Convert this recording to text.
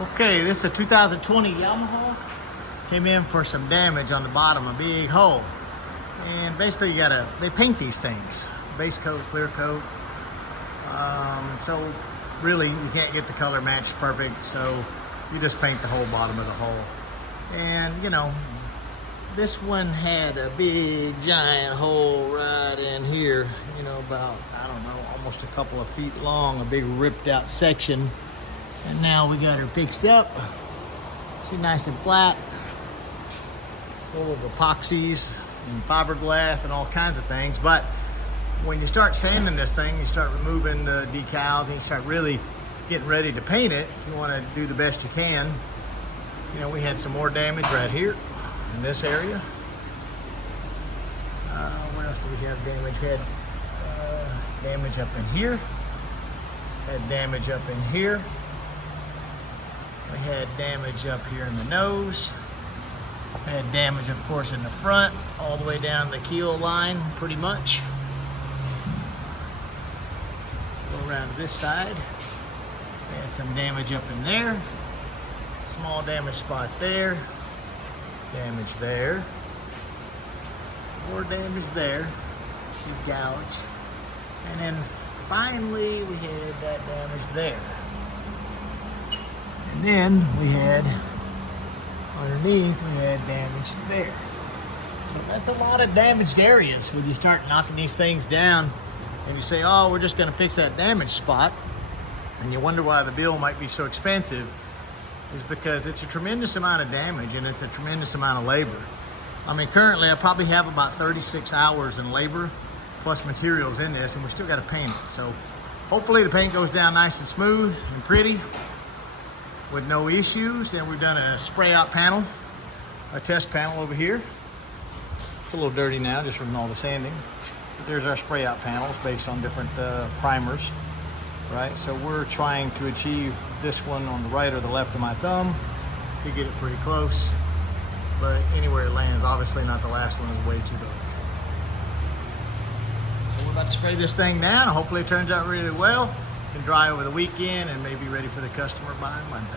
Okay, this is a 2020 Yamaha. Came in for some damage on the bottom, a big hole. And basically they paint these things. Base coat, clear coat. So really you can't get the color matched perfect, so you just paint the whole bottom of the hole. And you know, this one had a big giant hole right in here, you know, about, I don't know, almost a couple of feet long, a big ripped out section. And now we got her fixed up. She's nice and flat, full of epoxies and fiberglass and all kinds of things. But when you start sanding this thing, you start removing the decals and you start really getting ready to paint it. You want to do the best you can. You know, we had some more damage right here in this area. Where else do we have damage? We had damage up in here. Had damage up in here. We had damage up here in the nose. We had damage, of course, in the front, all the way down the keel line, pretty much. Go around to this side. We had some damage up in there. Small damage spot there. Damage there. More damage there. She gouged. And then finally we had that damage there. And then we had, underneath, we had damage there. So that's a lot of damaged areas when you start knocking these things down and you say, oh, we're just gonna fix that damaged spot. And you wonder why the bill might be so expensive, is because it's a tremendous amount of damage and it's a tremendous amount of labor. I mean, currently I probably have about 36 hours in labor plus materials in this, and we still gotta paint it. So hopefully the paint goes down nice and smooth and pretty with no issues. And we've done a spray out panel, a test panel over here. It's a little dirty now just from all the sanding. But there's our spray out panels based on different primers, right? So we're trying to achieve this one on the right or the left of my thumb to get it pretty close. But anywhere it lands, obviously not the last one, is way too dark. So we're about to spray this thing down. Hopefully it turns out really well. Can dry over the weekend and maybe ready for the customer by Monday.